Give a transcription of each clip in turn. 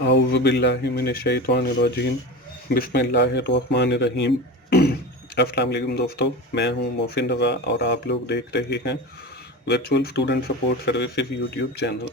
औज़ु बिल्लाहि मिनश्शैतानिर्रजीम बिस्मिल्लाहिर्रहमानिर्रहीम। अस्सलाम वालेकुम दोस्तों, मैं हूं मोहसिन रज़ा और आप लोग देख रहे हैं virtual student support services YouTube channel.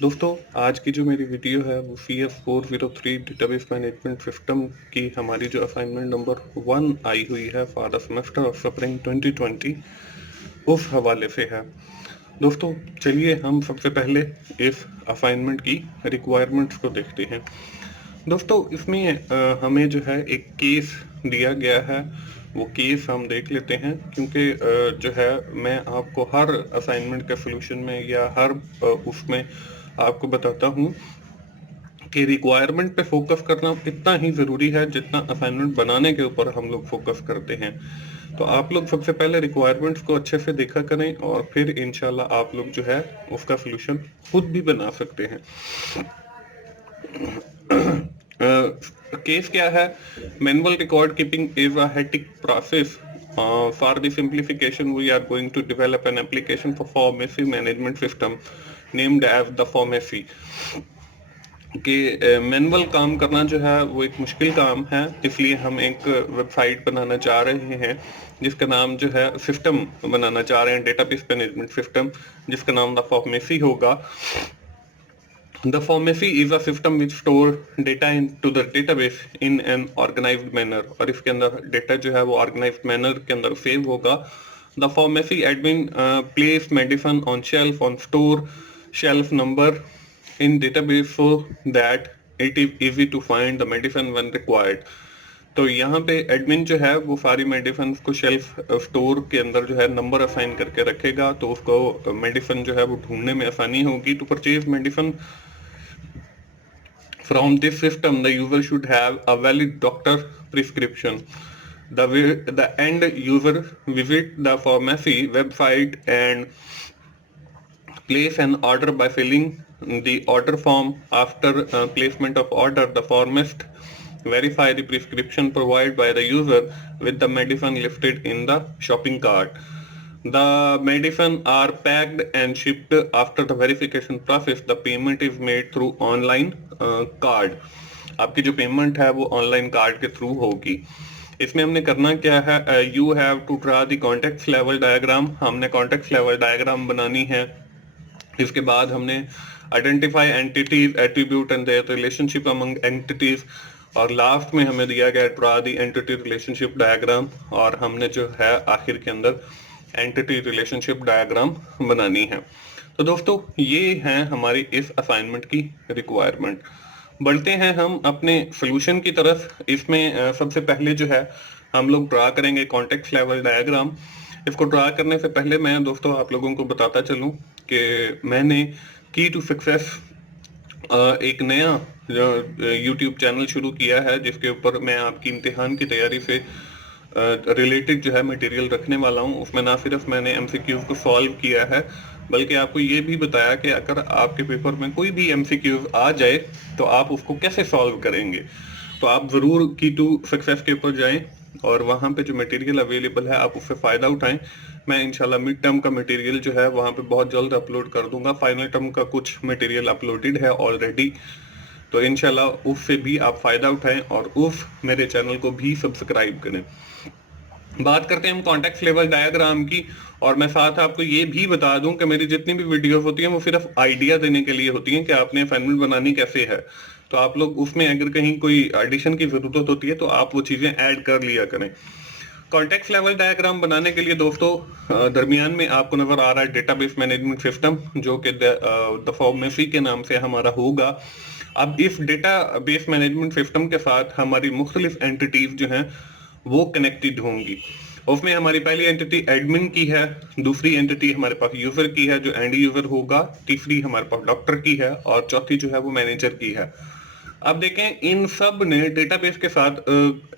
दोस्तों, आज की जो मेरी वीडियो है वो CS403 डेटाबेस मैनेजमेंट सिस्टम की हमारी जो असाइनमेंट नंबर 1 आई हुई है for the semester of spring 2020 उस हवाले से है। दोस्तों, चलिए हम सबसे पहले इस असाइनमेंट की रिक्वायरमेंट्स को देखते हैं। दोस्तों, इसमें हमें जो है एक केस दिया गया है, वो केस हम देख लेते हैं क्योंकि जो है मैं आपको हर असाइनमेंट के सॉल्यूशन में या हर उसमें आपको बताता हूँ कि रिक्वायरमेंट पे फोकस करना इतना ही ज़रूरी है जितना असाइनमेंट बनाने के ऊपर हम लोग फोकस करते हैं। तो आप लोग सबसे पहले रिक्वायरमेंट्स को अच्छे से देखा करें और फिर इंशाल्लाह आप लोग जो है उसका सॉल्यूशन खुद भी बना सकते हैं। केस क्या है? Manual record keeping is a hectic process. For the simplification we are going to develop an application for pharmacy management system named as the pharmacy. कि मैनुअल काम करना जो है वो एक मुश्किल काम है, इसलिए हम एक वेबसाइट बनाना चाह रहे हैं जिसका नाम जो है सिस्टम बनाना चाह रहे हैं, डेटाबेस मैनेजमेंट सिस्टम, जिसका नाम द फार्मेसी होगा। The pharmacy is a system which store data into the database in an organized manner, और इसके अंदर डेटा जो है वो organized manner के अंदर सेव होगा। The pharmacy admin place medicine on shelf on store shelf number in database so that it is easy to find the medicine when required। तो यहाँ पे एडमिन जो है वो सारी मेडिसिन को शेल्फ स्टोर के अंदर जो है नंबर असाइन करके रखेगा, तो उसको मेडिसिन जो है वो ढूंढने में आसानी होगी। To purchase medicine from this system, the user should have a valid doctor prescription. The end user visit the pharmacy website and place an order by filling the order form. After placement of order, the pharmacist verify the prescription provided by the user with the medicine listed in the shopping cart. The medicine are packed and shipped after the verification process. The payment is made through online card. आपकी जो payment है वो online card के through होगी। इसमें हमने करना क्या है? You have to draw the context level diagram. हमने कॉन्टेक्ट लेवल डायग्राम बनानी है। इसके बाद हमने identify entities, attribute and their relationship among entities, और लास्ट में हमें दिया गया draw the entity relationship diagram, और हमने जो है आखिर के अंदर एंटिटी रिलेशनशिप डायग्राम बनानी है। तो दोस्तों, ये हैं हमारी इस असाइनमेंट की रिक्वायरमेंट। बढ़ते हैं हम अपने सॉल्यूशन की तरफ। इसमें सबसे पहले जो है हम लोग ड्रा करेंगे कॉन्टेक्स्ट लेवल डायग्राम। इसको ड्रा करने से पहले मैं दोस्तों आप लोगों को बताता चलूं कि मैंने की टू सक्सेस एक नया यूट्यूब चैनल शुरू किया है जिसके ऊपर मैं आपकी इम्तिहान की तैयारी से रिलेटेड जो है मटेरियल रखने वाला हूँ। उसमें ना सिर्फ मैंने एमसीक्यूज को सॉल्व किया है बल्कि आपको ये भी बताया कि अगर आपके पेपर में कोई भी एमसीक्यूज आ जाए तो आप उसको कैसे सॉल्व करेंगे। तो आप ज़रूर की टू सक्सेस के ऊपर जाएं और वहाँ पे जो मटेरियल अवेलेबल है आप उससे फ़ायदा उठाएं। मैं इंशाल्लाह मिड टर्म का मटेरियल जो है वहाँ पे बहुत जल्द अपलोड कर दूंगा। फाइनल टर्म का कुछ मटेरियल अपलोडेड है ऑलरेडी, तो इंशाल्लाह उससे भी आप फ़ायदा उठाएं और उस मेरे चैनल को भी सब्सक्राइब करें। बात करते हैं हम कॉन्टेक्स्ट लेवल डायग्राम की, और मैं साथ आपको ये भी बता दूं कि मेरी जितनी भी वीडियोस होती हैं वो सिर्फ आइडिया देने के लिए होती हैं कि आपने असाइनमेंट बनानी कैसे है। तो आप लोग उसमें अगर कहीं कोई एडिशन की जरूरत होती है तो आप वो चीजें ऐड कर लिया करें। कॉन्टेक्स्ट लेवल डायग्राम बनाने के लिए दोस्तों दरमियान में आपको नजर आ रहा है डेटाबेस मैनेजमेंट सिस्टम, जो कि द फार्मेसी के नाम से हमारा होगा। अब इस डेटाबेस मैनेजमेंट सिस्टम के साथ हमारी मुख्तलिफ एंटिटीज जो हैं वो कनेक्टेड होंगी। उसमें हमारी पहली एंटिटी एडमिन की है, दूसरी एंटिटी हमारे पास यूजर की है जो एंड यूजर होगा, तीसरी हमारे पास डॉक्टर की है, और चौथी जो है वो मैनेजर की है। अब देखें, इन सब ने डेटाबेस के साथ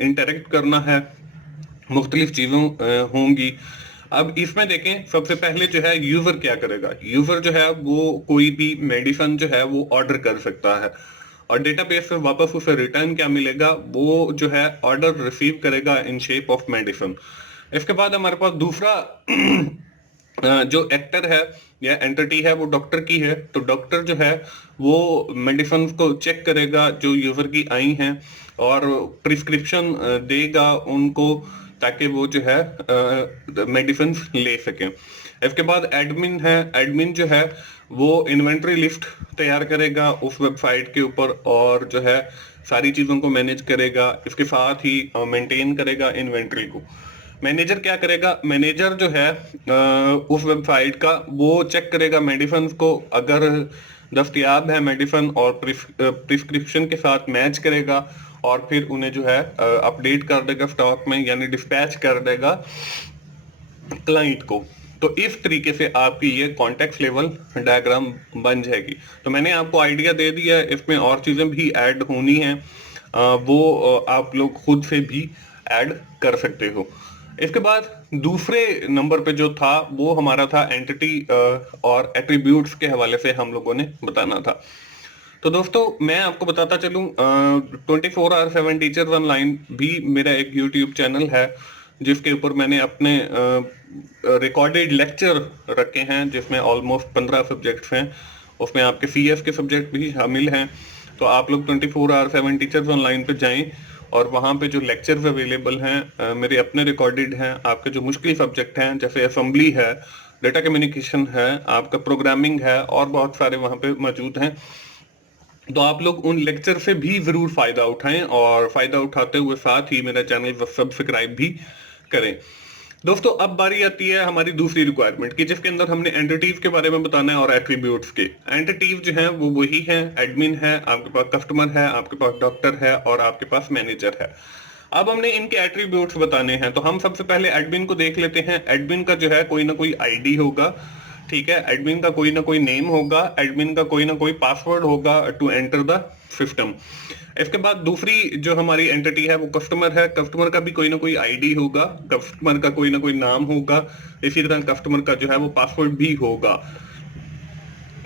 इंटरेक्ट करना है, मुख्तलिफ चीज़ों होंगी। अब इसमें देखें, सबसे पहले जो है यूजर क्या करेगा। यूजर जो है वो कोई भी मेडिसिन जो है वो ऑर्डर कर सकता है और डेटाबेस से वापस उसे रिटर्न क्या मिलेगा, वो जो है ऑर्डर रिसीव करेगा इन शेप ऑफ मेडिसिन। इसके बाद हमारे पास दूसरा जो एक्टर है या एंटिटी है वो डॉक्टर की है, तो डॉक्टर जो है वो मेडिसिन को चेक करेगा जो यूजर की आई हैं और प्रिस्क्रिप्शन देगा उनको, ताकि वो जो है मेडिसिन ले सकें। इसके बाद एडमिन है, एडमिन जो है वो इन्वेंट्री लिस्ट तैयार करेगा उस वेबसाइट के ऊपर और जो है सारी चीज़ों को मैनेज करेगा, इसके साथ ही मेंटेन करेगा इन्वेंट्री को। मैनेजर क्या करेगा, मैनेजर जो है उस वेबसाइट का वो चेक करेगा मेडिसिन को, अगर दस्तयाब है मेडिसिन और प्रिस्क्रिप्शन के साथ मैच करेगा और फिर उन्हें जो है अपडेट कर देगा स्टॉक में, यानी डिस्पैच कर देगा क्लाइंट को। तो इस तरीके से आपकी ये कॉन्टेक्स्ट लेवल डायग्राम बन जाएगी। तो मैंने आपको आइडिया दे दिया है, इसमें और चीज़ें भी ऐड होनी हैं, वो आप लोग खुद से भी ऐड कर सकते हो। इसके बाद दूसरे नंबर पे जो था वो हमारा था एंटिटी और एट्रीब्यूट्स के हवाले से हम लोगों ने बताना था। तो दोस्तों मैं आपको बताता चलूं, 24/7 टीचर्स ऑनलाइन भी मेरा एक यूट्यूब चैनल है जिसके ऊपर मैंने अपने रिकॉर्डेड लेक्चर रखे हैं, जिसमें ऑलमोस्ट 15 सब्जेक्ट्स हैं। उसमें आपके सीएस के सब्जेक्ट भी शामिल हैं। तो आप लोग 24/7 टीचर्स ऑनलाइन पे जाएं और वहाँ पे जो लेक्चर्स अवेलेबल हैं मेरे अपने रिकॉर्डेड हैं। आपके जो मुश्किल सब्जेक्ट हैं जैसे असेंबली है, डेटा कम्युनिकेशन है, आपका प्रोग्रामिंग है और बहुत सारे वहाँ पे मौजूद हैं। तो आप लोग उन लेक्चर से भी जरूर फायदा उठाएं और फायदा उठाते हुए साथ ही मेरा चैनल सब्सक्राइब भी करें। दोस्तों अब बारी आती है हमारी दूसरी रिक्वायरमेंट की, जिसके अंदर हमने एंटिटीज के बारे में बताना है और एट्रीब्यूट्स के। एंटिटीज जो हैं वो वही हैं, एडमिन है, आपके पास कस्टमर है, आपके पास डॉक्टर है और आपके पास मैनेजर है। अब हमने इनके एट्रीब्यूट्स बताने हैं, तो हम सबसे पहले एडमिन को देख लेते हैं। एडमिन का जो है कोई ना कोई आईडी होगा, ठीक है, एडमिन का कोई ना कोई नेम होगा, एडमिन का कोई ना कोई पासवर्ड होगा टू एंटर द सिस्टम। इसके बाद दूसरी जो हमारी एंटिटी है वो कस्टमर है। कस्टमर का भी कोई ना कोई आईडी होगा, कस्टमर का कोई ना कोई नाम होगा, इसी तरह कस्टमर का जो है वो पासवर्ड भी होगा।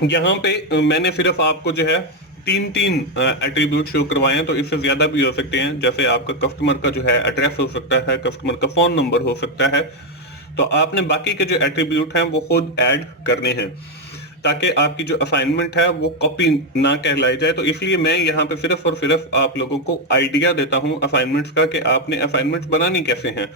यहाँ पे मैंने सिर्फ आपको जो है तीन तीन एट्रीब्यूट शो करवाए हैं, तो इससे ज्यादा भी हो सकते हैं। जैसे आपका कस्टमर का जो है एड्रेस हो सकता है, कस्टमर का फोन नंबर हो सकता है। तो आपने बाकी के जो एट्रीब्यूट हैं वो खुद ऐड करने हैं ताकि आपकी जो असाइनमेंट है वो कॉपी ना कहलाई जाए। तो इसलिए मैं यहाँ पे सिर्फ और सिर्फ आप लोगों को आइडिया देता हूँ असाइनमेंट्स का कि आपने असाइनमेंट्स बनानी कैसे हैं।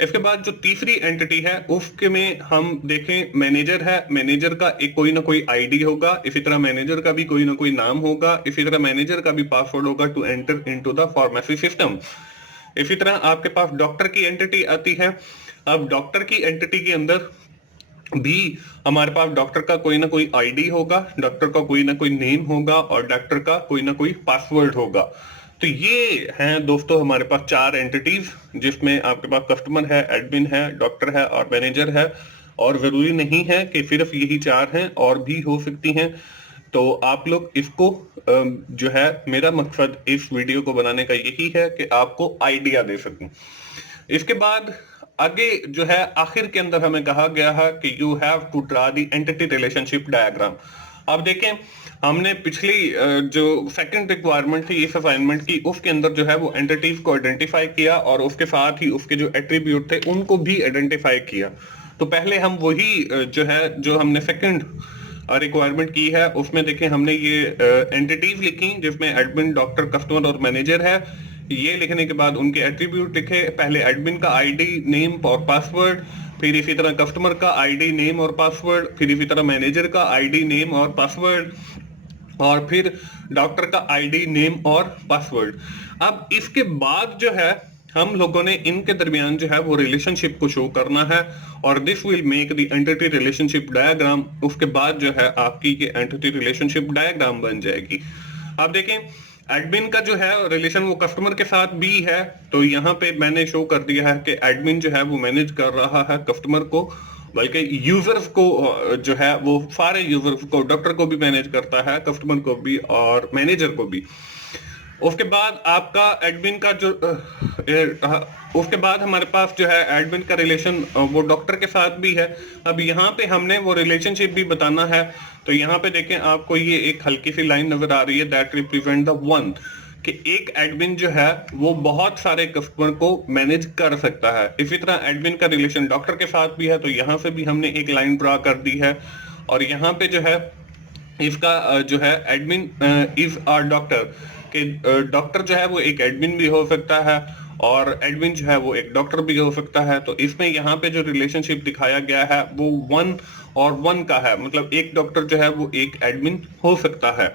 इसके बाद जो तीसरी एंटिटी है उसके में हम देखें, मैनेजर है, मैनेजर का एक कोई ना कोई आईडी होगा, इसी तरह मैनेजर का भी कोई ना कोई नाम होगा, इसी तरह मैनेजर का भी पासवर्ड होगा to enter into the pharmacy system. इसी तरह आपके पास डॉक्टर की एंटिटी आती है। अब डॉक्टर की एंटिटी के अंदर भी हमारे पास डॉक्टर का कोई ना कोई आईडी होगा, डॉक्टर का कोई ना कोई नेम होगा और डॉक्टर का कोई ना कोई पासवर्ड होगा। तो ये हैं दोस्तों हमारे पास चार एंटिटीज, जिसमें आपके पास कस्टमर है, एडमिन है, डॉक्टर है और मैनेजर है। और जरूरी नहीं है कि सिर्फ यही चार हैं, और भी हो सकती हैं। तो आप लोग इसको जो है, मेरा मकसद इस वीडियो को बनाने का यही है कि आपको आइडिया दे सकूं। इसके बाद आगे जो है आखिर के अंदर हमें कहा गया है कि you have to draw the entity relationship diagram. अब देखें, हमने पिछली जो सेकंड रिक्वायरमेंट थी इस असाइनमेंट की, उसके अंदर जो है वो एंटिटीज को आइडेंटिफाई किया और उसके साथ ही उसके जो एट्रीब्यूट थे उनको भी आइडेंटिफाई किया। तो पहले हम वही जो है, जो हमने सेकंड रिक्वायरमेंट की है उसमें देखें, हमने ये एंटिटीज लिखी जिसमें एडमिन, डॉक्टर, कस्टमर और मैनेजर है। ये लिखने के बाद उनके एट्रीब्यूट लिखे, पहले एडमिन का आईडी, नेम और पासवर्ड, फिर इसी तरह कस्टमर का आईडी, नेम और पासवर्ड, फिर इसी तरह मैनेजर का आईडी, नेम और पासवर्ड, और फिर डॉक्टर का आईडी, नेम और पासवर्ड। अब इसके बाद जो है हम लोगों ने इनके दरमियान जो है वो रिलेशनशिप को शो करना है और this will make the entity relationship diagram. उसके बाद जो है आपकी ये एंटिटी रिलेशनशिप डायग्राम बन जाएगी। आप देखें, एडमिन का जो है रिलेशन वो कस्टमर के साथ भी है, तो यहाँ पे मैंने शो कर दिया है कि एडमिन जो है वो मैनेज कर रहा है कस्टमर को, बल्कि यूजर्स को जो है वो सारे यूजर्स को, डॉक्टर को भी मैनेज करता है, कस्टमर को भी और मैनेजर को भी। उसके बाद आपका एडमिन का जो उसके बाद हमारे पास जो है एडमिन का रिलेशन वो डॉक्टर के साथ भी है। अब यहाँ पे हमने वो रिलेशनशिप भी बताना है। तो यहाँ पे देखें, आपको ये एक हल्की सी लाइन नजर आ रही है, दैट रिप्रेजेंट द वन, कि एक एडमिन जो है वो बहुत सारे कस्टमर को मैनेज कर सकता है। इसी तरह एडमिन का रिलेशन डॉक्टर के साथ भी है, तो यहाँ से भी हमने एक लाइन ड्रा कर दी है। और यहाँ पे जो है इसका जो है एडमिन इज आर डॉक्टर, कि डॉक्टर जो है वो एक एडमिन भी हो सकता है और एडमिन जो है वो एक डॉक्टर भी हो सकता है। तो इसमें यहाँ पे जो रिलेशनशिप दिखाया गया है वो 1 और 1 का है, मतलब एक डॉक्टर जो है वो एक एडमिन हो सकता है।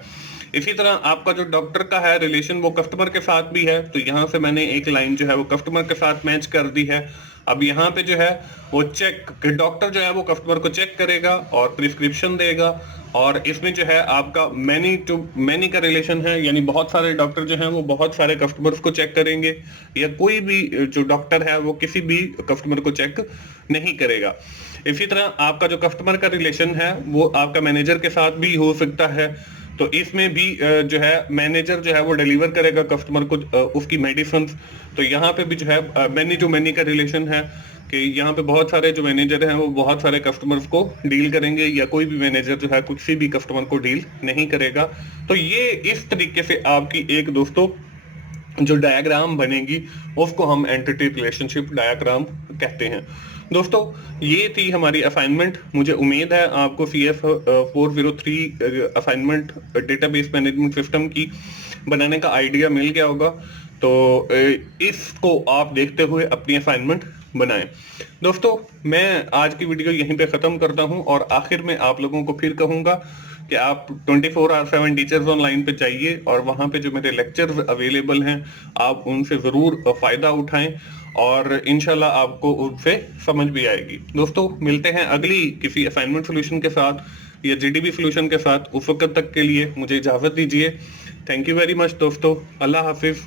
इसी तरह आपका जो डॉक्टर का है रिलेशन वो कस्टमर के साथ भी है, तो यहाँ से मैंने एक लाइन जो है वो कस्टमर के साथ मैच कर दी है। अब यहाँ पे जो है वो चेक, डॉक्टर जो है वो कस्टमर को चेक करेगा और प्रिस्क्रिप्शन देगा। और इसमें जो है आपका मैनी टू मैनी का रिलेशन है, यानी बहुत सारे डॉक्टर जो हैं वो बहुत सारे कस्टमर्स को चेक करेंगे, या कोई भी जो डॉक्टर है वो किसी भी कस्टमर को चेक नहीं करेगा। इसी तरह आपका जो कस्टमर का रिलेशन है वो आपका मैनेजर के साथ भी हो सकता है। तो इसमें भी जो है मैनेजर जो है वो डिलीवर करेगा कस्टमर को उसकी मेडिसिन। तो यहाँ पे भी जो है मैनी टू मैनी का रिलेशन है, कि यहाँ पे बहुत सारे जो मैनेजर हैं वो बहुत सारे कस्टमर्स को डील करेंगे, या कोई भी मैनेजर जो है किसी भी कस्टमर को डील नहीं करेगा। तो ये इस तरीके से आपकी एक दोस्तों जो डायग्राम बनेगी उसको हम एंटिटी रिलेशनशिप डायग्राम कहते हैं। दोस्तों ये थी हमारी असाइनमेंट। मुझे उम्मीद है आपको CF 403 assignment database management system की बनाने का आइडिया मिल गया होगा। तो इसको आप देखते हुए अपनी असाइनमेंट बनाएं। दोस्तों मैं आज की वीडियो यहीं पे ख़त्म करता हूं और आखिर में आप लोगों को फिर कहूँगा कि आप 24/7 टीचर्स ऑनलाइन पे जाइए और वहाँ पे जो मेरे लेक्चर्स अवेलेबल हैं आप उनसे ज़रूर फ़ायदा उठाएं और इंशाल्लाह आपको उनसे समझ भी आएगी। दोस्तों मिलते हैं अगली किसी असाइनमेंट सोल्यूशन के साथ या GDB सोल्यूशन के साथ। उस वक्त तक के लिए मुझे इजाज़त दीजिए। थैंक यू वेरी मच दोस्तों। अल्लाह हाफिज़।